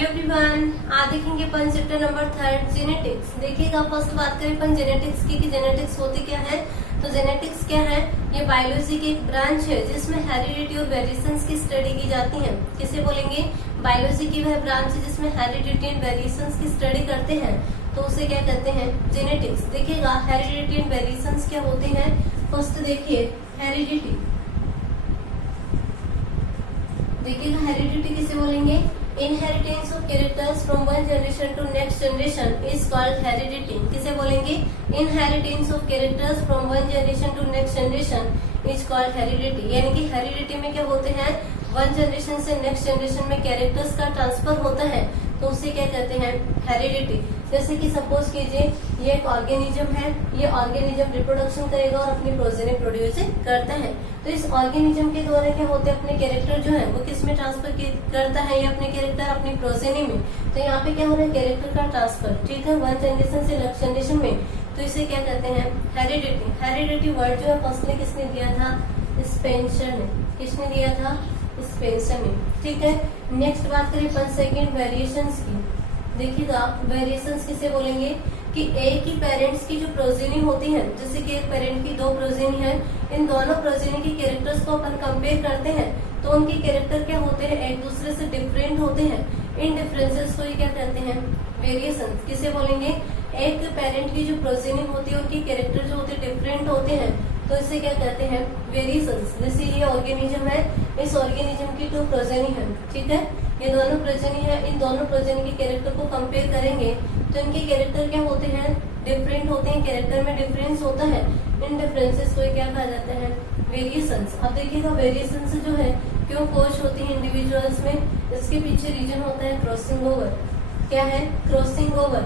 Hello everyone, आज देखेंगे अपन chapter number 3 genetics. देखिएगा, फर्स्ट बात करें अपन जेनेटिक्स की कि जेनेटिक्स होती क्या है। तो जेनेटिक्स क्या है? ये बायोलॉजी की एक ब्रांच है जिसमें हेरिडिटी और वेरिएशंस की स्टडी की जाती है। किसे बोलेंगे? बायोलॉजी की वह ब्रांच है जिसमें हेरिडिटी एंड वेरिएशंस की स्टडी करते हैं, तो उसे क्या कहते हैं? जेनेटिक्स। देखिएगा, हेरिडिटी एंड वेरिएशंस क्या होते हैं। फर्स्ट देखिए हेरिडिटी। देखिएगा, हेरिडिटी किसे बोलेंगे? Inheritance of characters from one generation to next generation is called heredity. किसे बोलेंगे? Inheritance of characters from one generation to next generation is called heredity. यानी कि हेरिडिटी में क्या होते हैं? वन जनरेशन से नेक्स्ट जनरेशन में कैरेक्टर्स का ट्रांसफर होता है, तो उसे क्या कहते हैं? हेरिडिटी। जैसे कि सपोज कीजिए ये एक ऑर्गेनिज्म है, ये ऑर्गेनिज्म रिप्रोडक्शन करेगा और अपनी प्रोजेनी प्रोड्यूस करता है। तो इस ऑर्गेनिज्म के द्वारा क्या होते हैं? अपने कैरेक्टर जो है वो किस में ट्रांसफर करता है? ये अपने कैरेक्टर अपनी प्रोजेनी में। तो यहाँ पे क्या हो रहा है? कैरेक्टर का ट्रांसफर, ठीक है, वन जनरेशन से नेक्स्ट जनरेशन में। तो इसे क्या कहते हैं? हेरिडिटी। हेरिडिटी वर्ड जो है फर्स्टली किसने दिया था? स्पेंसर ने। किसने दिया था? स्पेंसर ने, ठीक है। नेक्स्ट बात करें अपन सेकेंड वेरिएशंस की। देखिएगा, वेरिएशंस किसे बोलेंगे? कि एक ही पेरेंट्स की जो प्रोजेनी होती है, जैसे कि एक पेरेंट की दो प्रोजेनी है, इन दोनों प्रोजेनी की कैरेक्टर्स को अपन कंपेयर करते हैं तो उनके कैरेक्टर क्या होते हैं? एक दूसरे से डिफरेंट होते हैं। इन डिफरेंसेस को ये क्या कहते हैं? वेरिएशंस। किसे बोलेंगे? एक पेरेंट की जो प्रोजेनी होती है उनकी कैरेक्टर जो होते हैं डिफरेंट होते हैं, तो इसे क्या कहते हैं? वेरिएशंस। जैसे ये ऑर्गेनिज्म है, इस ऑर्गेनिज्म की दो प्रोजेनी है, ठीक है, ये दोनों प्रोजेनी है, इन दोनों प्रोजेनी के कैरेक्टर को कंपेयर करेंगे तो इनके कैरेक्टर क्या होते हैं? डिफरेंट होते हैं, कैरेक्टर में डिफरेंस होता है। इन डिफरेंसेस को क्या कहा जाता है? वेरिएशंस। अब देखिएगा, वेरिएशंस जो है क्यों कोश होती है इंडिविजुअल्स में? इसके पीछे रीजन होता है क्रॉसिंग ओवर। क्या है? Crossing over.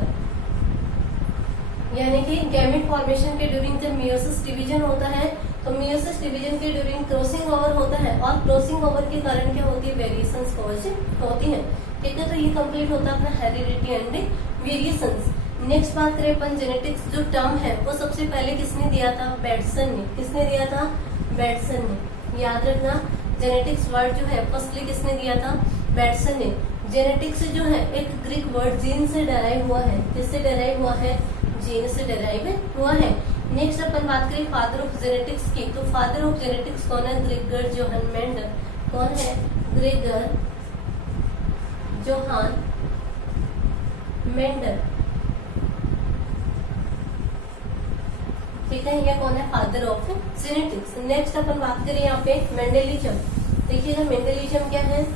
यानी कि गैमेट फॉर्मेशन के ड्यूरिंग जब मियोसिस डिवीजन होता है तो मियोसिस डिवीजन के ड्यूरिंग क्रॉसिंग ओवर होता है, और क्रॉसिंग ओवर के कारण क्या होती है? वेरिएशंस कॉज होती है, ठीक है। तो ये कंप्लीट होता है अपना हेरिडिटी एंड वेरिएशंस। नेक्स्ट बात करें अपन जेनेटिक्स जो टर्म है वो सबसे पहले किसने दिया था? बेटसन ने। किसने दिया था? बेटसन ने। याद रखना, जेनेटिक्स वर्ड जो है फर्स्टली किसने दिया था? बेटसन ने। जेनेटिक्स जो है एक ग्रीक वर्ड जीन से डराइव हुआ है। किससे डराइव हुआ है? जीन से डराइव हुआ है। नेक्स्ट अपन बात करें फादर ऑफ जेनेटिक्स की, तो फादर ऑफ जेनेटिक्स कौन है? Gregor Johan Mendel. कौन है? ग्रेगर जोहान मेंडल, ठीक है। यह कौन है? Father of genetics. नेक्स्ट अपन बात करें यहाँ पे मेंडलिज्म। देखिएगा, मेंडलिज्म क्या है?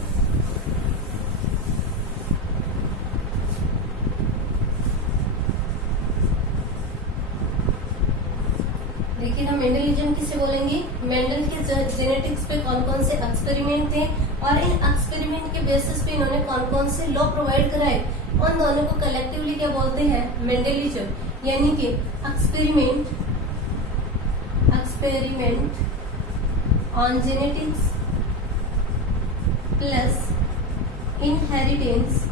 देखिएगा, मेंडलिज्म किसे बोलेंगे? मेंडल के जेनेटिक्स पे कौन कौन से एक्सपेरिमेंट थे और इन एक्सपेरिमेंट के बेसिस पे इन्होंने कौन कौन से लॉ प्रोवाइड कराए, उन दोनों को कलेक्टिवली क्या बोलते हैं? मेंडलिज्म। यानी कि experiment on genetics plus inheritance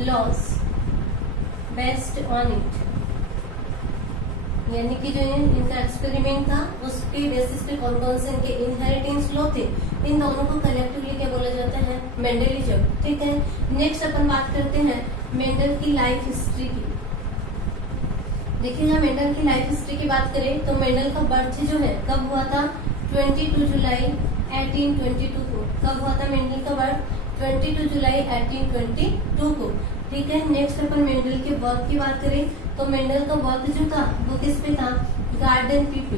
loss based on it. यानी कि जो इनका एक्सपेरिमेंट था उसके बेसिस पे कौन कौन से इनके इनहेरिटेंस लॉ थे, इन दोनों को कलेक्टिवली क्या बोला जाता है? मेंडलिज्म, ठीक है। नेक्स्ट अपन बात करते हैं मेंडल की लाइफ हिस्ट्री की। देखिएगा, मेंडल की लाइफ हिस्ट्री की बात करें तो मेंडल का बर्थ जो है कब हुआ था? 22 जुलाई 1822 को। कब हुआ था मेंडल का बर्थ? 22 जुलाई 1822 को, ठीक है। नेक्स्ट अपन मेंडल के वर्क की बात करें तो मेंडल का वर्क जो था वो किस पे था? गार्डन पी पे।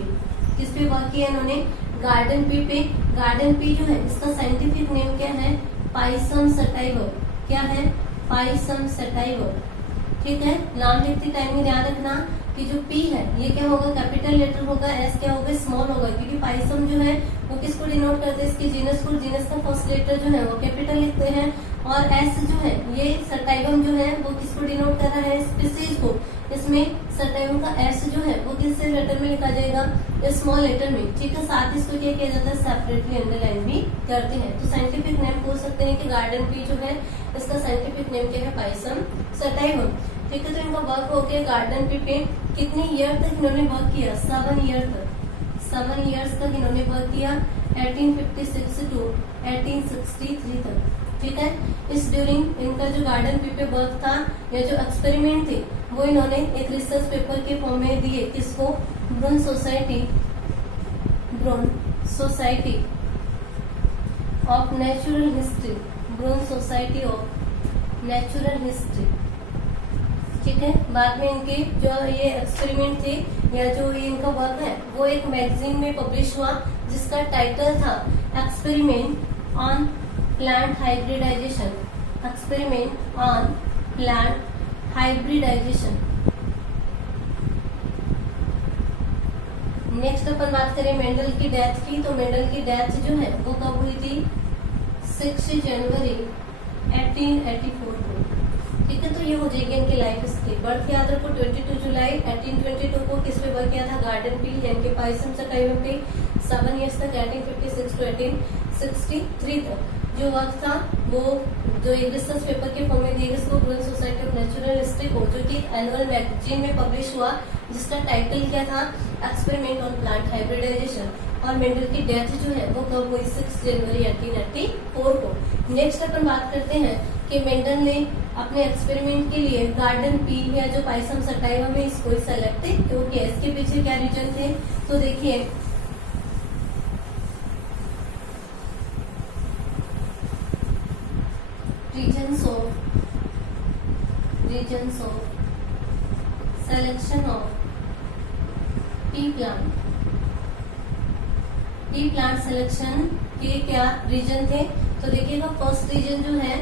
किस पे वर्क किया इन्होंने? गार्डन पी पे। गार्डन पी जो है इसका साइंटिफिक नेम क्या है? पाइसम सटाइवर। क्या है? पाइसम सटाइवर, ठीक है। नाम लिखते टाइम में ध्यान रखना कि जो पी है ये क्या होगा? कैपिटल लेटर होगा, एस क्या होगा? स्मॉल होगा, क्योंकि पाइसम जो है वो किसको डिनोट करते हैं? इसके जीनस को। जीनस का फर्स्ट लेटर जो है वो कैपिटल लिखते हैं, और एस जो है ये सटाइवम जो है वो किसको डिनोट कर रहा है? स्पीसीज को। इसमें सटाइवम का एस जो है वो किस लेटर में लिखा जाएगा? स्मॉल लेटर में, ठीक है। साथ ही इसको क्या किया जाता है? सेपरेटली अंडरलाइन भी करते हैं। तो साइंटिफिक नेम बोल सकते हैं कि गार्डन पी जो है इसका साइंटिफिक नेम क्या है? पाइसम सटाइवम, ठीक है। तो इनका वर्क हो गया गार्डन पी पे। कितने ईयर तक इन्होंने वर्क किया? 7 ईयर तक। 7 इयर्स तक इन्होंने वर्क किया 1856 टू 1863 तक। ठीक है। इस ड्यूरिंग इनका जो गार्डन पी पे वर्क था या जो एक्सपेरिमेंट थे वो इन्होंने एक रिसर्च पेपर के फॉर्म में दिए। किसको? Brunn society of natural history, Brunn society of natural history, ठीक है। बाद में इनके जो ये एक्सपेरिमेंट थे या जो ये इनका वर्क है वो एक मैगजीन में पब्लिश हुआ जिसका टाइटल था experiment on plant hybridisation, experiment on plant hybridisation. Next अपन बात करें मेंडल की डेथ की, तो मेंडल की डेथ जो है वो कब हुई थी? 6 जनवरी 1884 को, ठीक है। तो ये हो जाएगी इनकी लाइफ हिस्ट्री। बर्थ याद रखो 22 जुलाई 1822 को। किस पे वर्क किया था? गार्डन पी यानी कि पाइसम सटाइव पे 7 ईयर्स तक 1856 टू 1863 तक जो वर्क था वो जो एक रिसर्च पेपर के फॉर्म में दिए इसको ब्रून सोसाइटी ऑफ नेचुरल हिस्ट्री को, जो कि एनुअल मैगजीन में पब्लिश हुआ जिसका टाइटल क्या था? Experiment on plant hybridization. और मेंडल की डेथ जो है वो कब हुई? 6 जनवरी 1884 को। नेक्स्ट अपन बात करते हैं कि मेंडल ने अपने एक्सपेरिमेंट के लिए गार्डन पी या जो पाइसम सटाइवा में इसको सेलेक्ट क्यों किया? इसके पीछे क्या रीजन थे? तो देखिए reasons of selection of pea plant selection के क्या रीजन थे? तो देखिएगा फर्स्ट रीजन जो है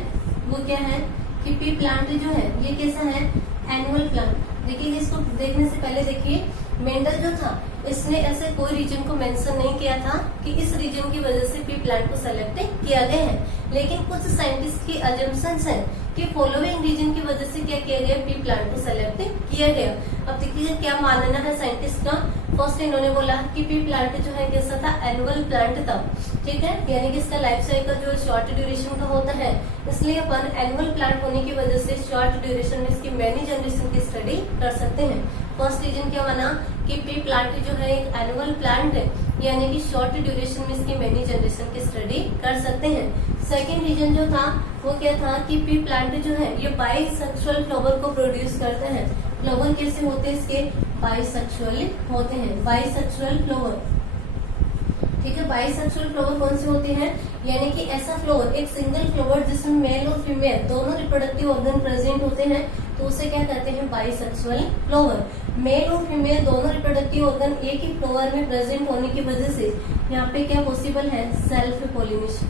वो क्या है कि पी प्लांट जो है ये कैसा है? Annual plant. देखिए इसको देखने से पहले देखिए मेंडल जो था इसने ऐसे कोई रीजन को मेंशन नहीं किया था कि इस रीजन की वजह से पी प्लांट को सेलेक्ट किया गया है, लेकिन कुछ साइंटिस्ट की अजम्पशंस है कि फॉलोइंग रीजन की वजह से क्या किया गया? पी प्लांट को सेलेक्ट किया गया। अब देखिए क्या मानना है साइंटिस्ट का। फर्स्ट इन्होंने बोला कि पी प्लांट जो है कैसा था? एनुअल प्लांट था, ठीक है। यानी कि इसका लाइफ साइकिल जो शॉर्ट ड्यूरेशन का होता है, इसलिए अपन एनुअल प्लांट होने की वजह से शॉर्ट ड्यूरेशन में इसकी मैनी जनरेशन की स्टडी कर सकते हैं। फर्स्ट रीजन क्या माना कि पी प्लांट जो है एक एनुअल प्लांट है, यानी कि शॉर्ट ड्यूरेशन में इसकी मैनी जनरेशन की स्टडी कर सकते हैं। सेकेंड रीजन जो था वो क्या था कि पी प्लांट जो है ये बाइसेक्सुअल फ्लावर को प्रोड्यूस करते हैं। फ्लावर कैसे होते हैं इसके? बाइसेक्सुअल होते हैं, बाइसेक्सुअल फ्लावर, ठीक है। बाइसेक्सुअल फ्लावर कौन से होते हैं? यानी कि ऐसा फ्लावर, एक सिंगल फ्लावर जिसमें मेल और फीमेल दोनों रिप्रोडक्टिव ऑर्गन प्रेजेंट होते हैं, तो उसे क्या कहते हैं? Bisexual flower. मेल और फीमेल दोनों रिप्रोडक्टिव ऑर्गन एक ही फ्लावर में प्रेजेंट होने की वजह से यहाँ पे क्या पॉसिबल है? Self pollination.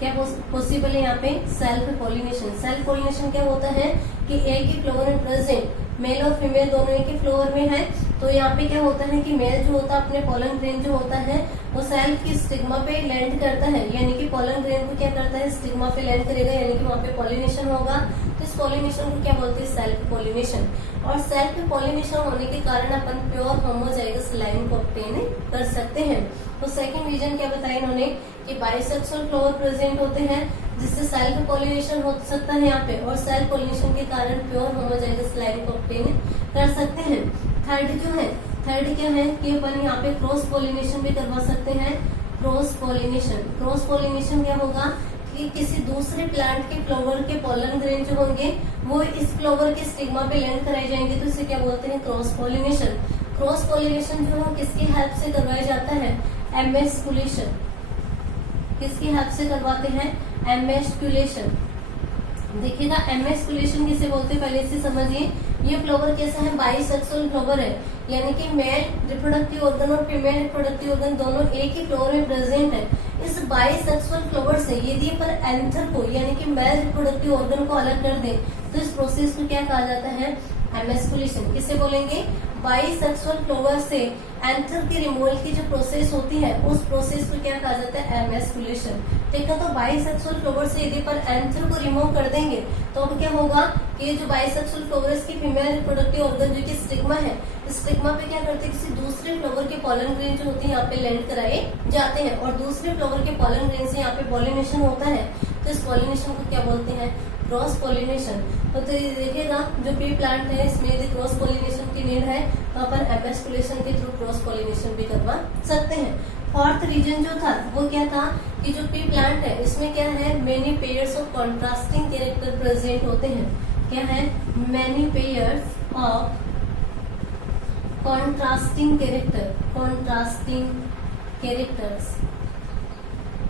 क्या पॉसिबल है यहाँ पे? Self pollination. सेल्फ पोलिनेशन क्या होता है कि एक ही फ्लावर में प्रेजेंट मेल और फीमेल दोनों एक ही फ्लावर में है, तो यहाँ पे क्या होता है कि मेल जो होता है अपने पोलन ग्रेन जो होता है वो सेल्फ की स्टिग्मा पे लैंड करता है, यानी कि पोलन ग्रेन को क्या करता है? स्टिग्मा पे लैंड करेगा, यानी कि वहाँ पे पॉलिनेशन होगा। तो इस पॉलिनेशन को क्या बोलते हैं? Self pollination. और सेल्फ पॉलिनेशन होने के कारण अपन प्योर होमोजाइगस लाइन को ऑब्टेन कर सकते हैं। तो सेकंड रीजन क्या बताया इन्होंने कि बाइसेक्सुअल फ्लावर प्रेजेंट होते हैं जिससे सेल्फ पॉलिनेशन हो सकता है यहाँ पे, और सेल्फ पॉलिनेशन के कारण प्योर होमोजाइगस लाइन को ऑब्टेन कर सकते हैं। थर्ड क्या है कि अपन यहाँ पे क्रॉस पॉलिनेशन भी करवा सकते हैं। क्रॉस पॉलिनेशन क्या होगा कि किसी दूसरे प्लांट के फ्लावर के पोलन ग्रेन जो होंगे वो इस फ्लावर के स्टिग्मा पे लैंड कराए जाएंगे, तो इसे क्या बोलते हैं? Cross pollination. क्रॉस पॉलिनेशन जो है किसकी हेल्प से करवाया जाता है? एमेस्कुलेशन। किसकी हेल्प से करवाते हैं? एमेस्कुलेशन। देखिएगा एमेस्कुलेशन किसे बोलते हैं पहले से समझिए। ये फ्लावर कैसा है? बाइसेक्सुअल फ्लावर है, यानी कि मेल रिप्रोडक्टिव ऑर्गन और फीमेल रिप्रोडक्टिव ऑर्गन दोनों एक ही फ्लावर में प्रेजेंट है। इस बाइसेक्सुअल फ्लावर से यदि पर एंथर को यानी कि मेल रिप्रोडक्टिव ऑर्गन को अलग कर दे तो इस प्रोसेस को क्या कहा जाता है? एमेस्कुलेशन। किसे बोलेंगे? बाइसेक्सुअल फ्लावर से एंथर के रिमूवल की जो प्रोसेस होती है उस प्रोसेस को क्या कहा जाता है? एमेस्कुलेशन। ठीक है। तो बाइसेक्सुअल फ्लावर से यदि पर एंथर को रिमूव कर देंगे तो अब क्या होगा कि जो बाइसेक्सुअल फ्लावर की फीमेल रिप्रोडक्टिव ऑर्गन जो कि स्टिग्मा है, स्टिग्मा पे क्या करते हैं? किसी दूसरे फ्लावर के पोलन ग्रेन जो होते हैं यहाँ पे लैंड कराए जाते हैं, और दूसरे फ्लावर के पोलन ग्रेन से यहाँ पे पॉलिनेशन होता है। तो इस पॉलिनेशन को क्या बोलते हैं? Cross pollination. तो देखिएगा जो पी प्लांट है इसमें यदि क्रॉस पॉलिनेशन की नीड है तो अपन एमेस्कुलेशन के थ्रू क्रॉस पॉलिनेशन भी करवा सकते हैं। फोर्थ रीजन जो था वो क्या था कि जो पी प्लांट है इसमें क्या है, many pairs of contrasting character present होते हैं। क्या है, many pairs of contrasting characters,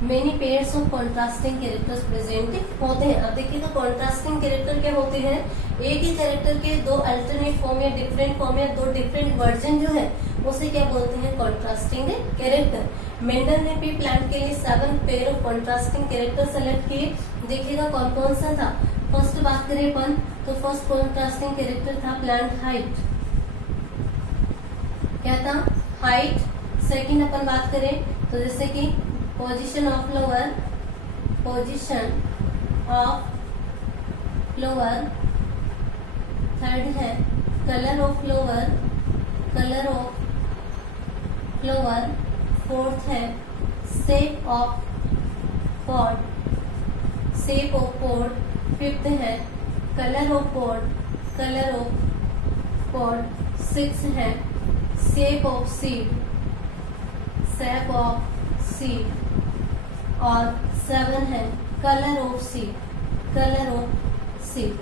many pairs of contrasting characters present होते हैं। अब देखिएगा कॉन्ट्रास्टिंग कैरेक्टर क्या होते हैं, एक ही कैरेक्टर के दो अल्टरनेट फॉर्म या डिफरेंट फॉर्म या दो डिफरेंट वर्जन जो है उसे क्या बोलते हैं, कॉन्ट्रास्टिंग कैरेक्टर। मेंडल ने पी प्लांट के लिए 7 pair of contrasting character select किए। देखिएगा कौन कौन सा था। फर्स्ट बात करें अपन तो फर्स्ट कॉन्ट्रास्टिंग कैरेक्टर था प्लांट हाइट, क्या था, हाइट। सेकंड अपन बात करें तो जैसे कि पोजीशन ऑफ फ्लावर, थर्ड है कलर ऑफ फ्लावर, फोर्थ है शेप ऑफ पॉड, फिफ्थ है कलर ऑफ पॉड, सिक्स है शेप ऑफ सीड, और 7 है कलर ऑफ सीड।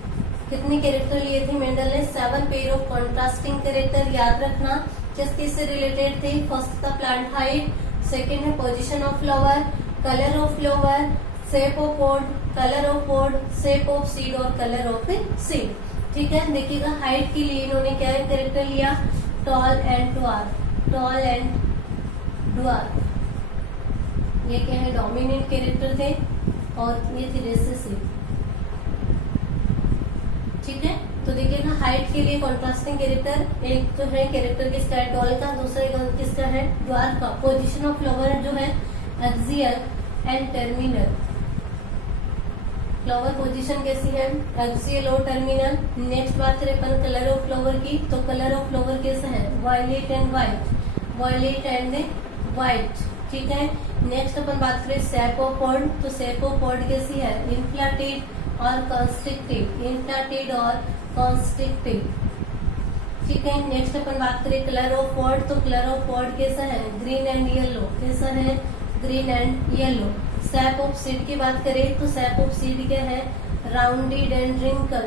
कितने कैरेक्टर लिए थे मेंडल ने, 7 पेयर ऑफ कॉन्ट्रास्टिंग कैरेक्टर। याद रखना किस से रिलेटेड थे, फर्स्ट था प्लांट हाइट, सेकंड है position of flower, colour of flower, shape of pod, colour of pod, shape of seed और कलर ऑफ सीड। ठीक है, देखिएगा हाइट के लिए इन्होंने क्या कैरेक्टर लिया, टॉल एंड ड्वार्फ। ये क्या है, डोमिनेंट कैरेक्टर थे और ये थे रिसेसिव। ठीक है, तो देखिए ना हाइट के लिए कॉन्ट्रास्टिंग कैरेक्टर, एक तो है कैरेक्टर किसका है, टॉल का, दूसरा किसका है, ड्वार्फ का। पोजीशन ऑफ फ्लावर जो है axial and terminal. Flower position कैसी है, एक्सियल और टर्मिनल। नेक्स्ट बात करें अपन कलर ऑफ फ्लावर की, तो कलर ऑफ फ्लावर कैसा है, वायलेट एंड वाइट। ठीक है, नेक्स्ट अपन बात करें शेप ऑफ पॉड, तो शेप ऑफ पॉड कैसी है, इन्फ्लेटेड और कॉन्स्ट्रिक्टिव। ठीक है, नेक्स्ट अपन बात करें कलर ऑफ पॉड, तो कलर ऑफ पॉड कैसा है, ग्रीन एंड येलो। कैसा है, green and yellow. Shape of seed की बात करें तो शेप ऑफ सीड क्या है, राउंडेड एंड रिंकल।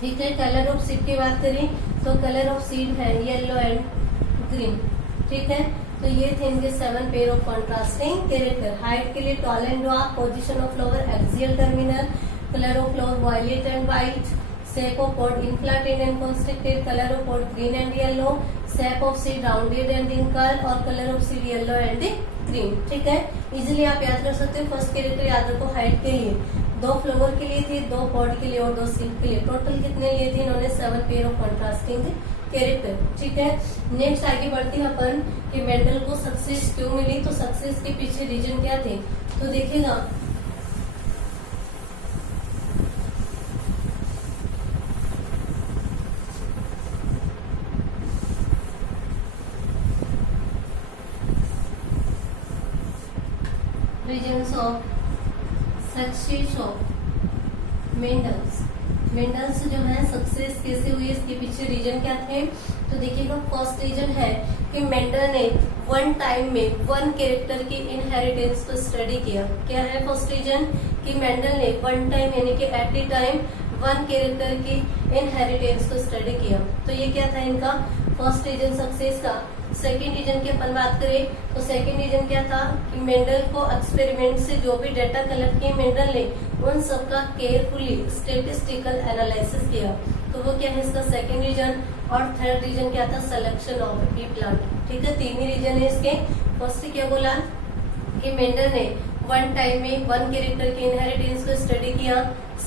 ठीक है, कलर ऑफ सीड की बात करें तो कलर ऑफ सीड है येलो एंड ग्रीन। ठीक है, तो ये थे इनके 7 pair of contrasting character. Height के लिए tall and dwarf, position of flower axial terminal, colour of flower violet and white, shape of pod inflated and constricted, colour of pod green and yellow, shape of seed rounded and wrinkle और colour of seed yellow and green. ठीक है, easily आप याद कर सकते हो। First character याद रखो हाइट के लिए, 2 फ्लावर के लिए थे, 2 पॉड के लिए और 2 सीड के लिए। टोटल कितने लिए थे इन्होंने, 7 पेयर ऑफ कॉन्ट्रास्टिंग कैरेक्टर। ठीक है, नेक्स्ट आगे बढ़ते हैं अपन कि मेंडल को सक्सेस क्यों मिली, तो सक्सेस के पीछे रीजन क्या थे, तो देखिएगा reasons of success of Mendel's जो है सक्सेस कैसे हुई, इसके पीछे रीजन क्या थे, तो देखिएगा फर्स्ट रीजन है कि मेंडल ने वन टाइम में 1 कैरेक्टर की इनहेरिटेंस को स्टडी किया। क्या है फर्स्ट रीजन, कि मेंडल ने 1 टाइम यानी कि एट ए टाइम 1 कैरेक्टर की इनहेरिटेंस को स्टडी किया। तो ये क्या था इनका फर्स्ट रीजन सक्सेस का। सेकेंड रीजन की अपन बात करें तो सेकेंड रीजन क्या था कि मेंडल को एक्सपेरिमेंट से जो भी डाटा कलेक्ट किए मेंडल ने उन सबका केयरफुली स्टेटिस्टिकल एनालिसिस किया। तो वो क्या है इसका सेकेंड रीजन। और थर्ड रीजन क्या था, सिलेक्शन ऑफ पी प्लांट। ठीक है, 3 ही रीजन है इसके। फर्स्ट क्या बोला कि मेंडल ने 1 टाइम में 1 कैरेक्टर के इनहेरिटेंस को स्टडी किया।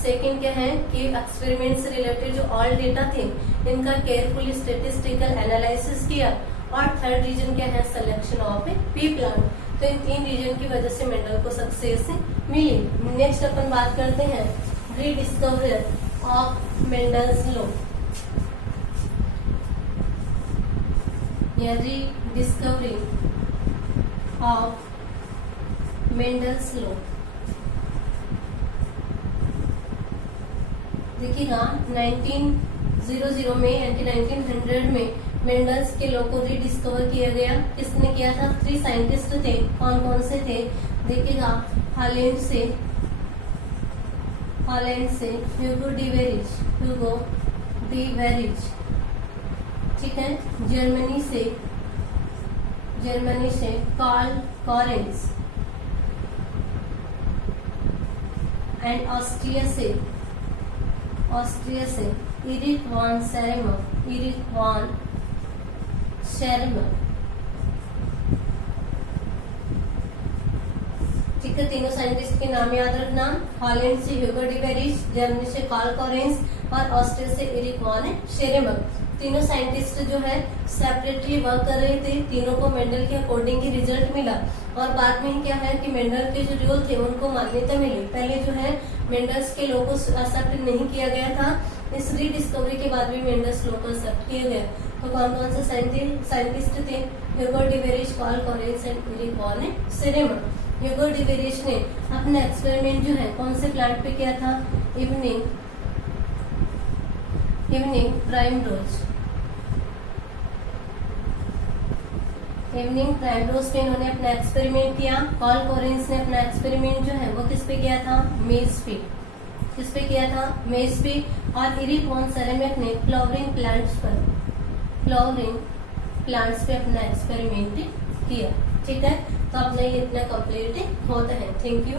सेकेंड क्या है कि एक्सपेरिमेंट से रिलेटेड जो ऑल डेटा थे इनका केयरफुली स्टेटिस्टिकल एनालिसिस किया। और थर्ड रीजन क्या है, सिलेक्शन ऑफ पी प्लांट। तो इन 3 रीजन की वजह से मेंडल को सक्सेस मिली। नेक्स्ट अपन बात करते हैं रीडिस्कवरी ऑफ मेंडल्स लॉ या रीडिस्कवरी ऑफ मेंडल्स लॉ। देखिएगा 1900 में यानी 1900 में मेंडल्स के लॉ को रिडिस्कवर किया गया। किसने किया था? 3 साइंटिस्ट थे। कौन कौन से थे? देखिएगा, हॉलैंड से ह्यूगो डिवेरिज, ठीक है। जर्मनी से कार्ल कॉरेंस, एंड ऑस्ट्रिया से इरिक वॉन शेरमर, ठीक है। तीनों साइंटिस्ट के नाम याद रखना। हॉलैंड से ह्यूगो डिवेरिज, जर्मनी से कार्ल कॉरेंस और ऑस्ट्रिया से इरिक वॉन शेरमर। तीनों साइंटिस्ट जो है सेपरेटली वर्क कर रहे थे। तीनों को मेंडल के अकॉर्डिंग ही रिजल्ट मिला और बाद में क्या है कि मेंडल के जो रूल थे उनको मान्यता मिली। पहले जो है मेंडल्स के लॉ को एक्सेप्ट नहीं किया गया था। इस रीडिस्कवरी के बाद भी मेंडल्स लॉ को एक्सेप्ट किया गया। तो कौन कौन से साइंटिस्ट थे? Hugo de Vries, Carl Correns and Erich von Tschermak. Hugo de Vries ने अपना एक्सपेरिमेंट जो है कौन से प्लांट पे किया था? इवनिंग प्राइमरोज पे इन्होंने अपना एक्सपेरिमेंट किया। कार्ल कॉरेंस ने अपना एक्सपेरिमेंट जो है वो किस पे किया था? मेज पे। किस पे किया था? मेज पे। और इरिक वॉन शेरमर ने फ्लावरिंग प्लांट्स पे अपना एक्सपेरिमेंट किया, ठीक है। तो अपना ये इतना कंप्लीट होता है। Thank you.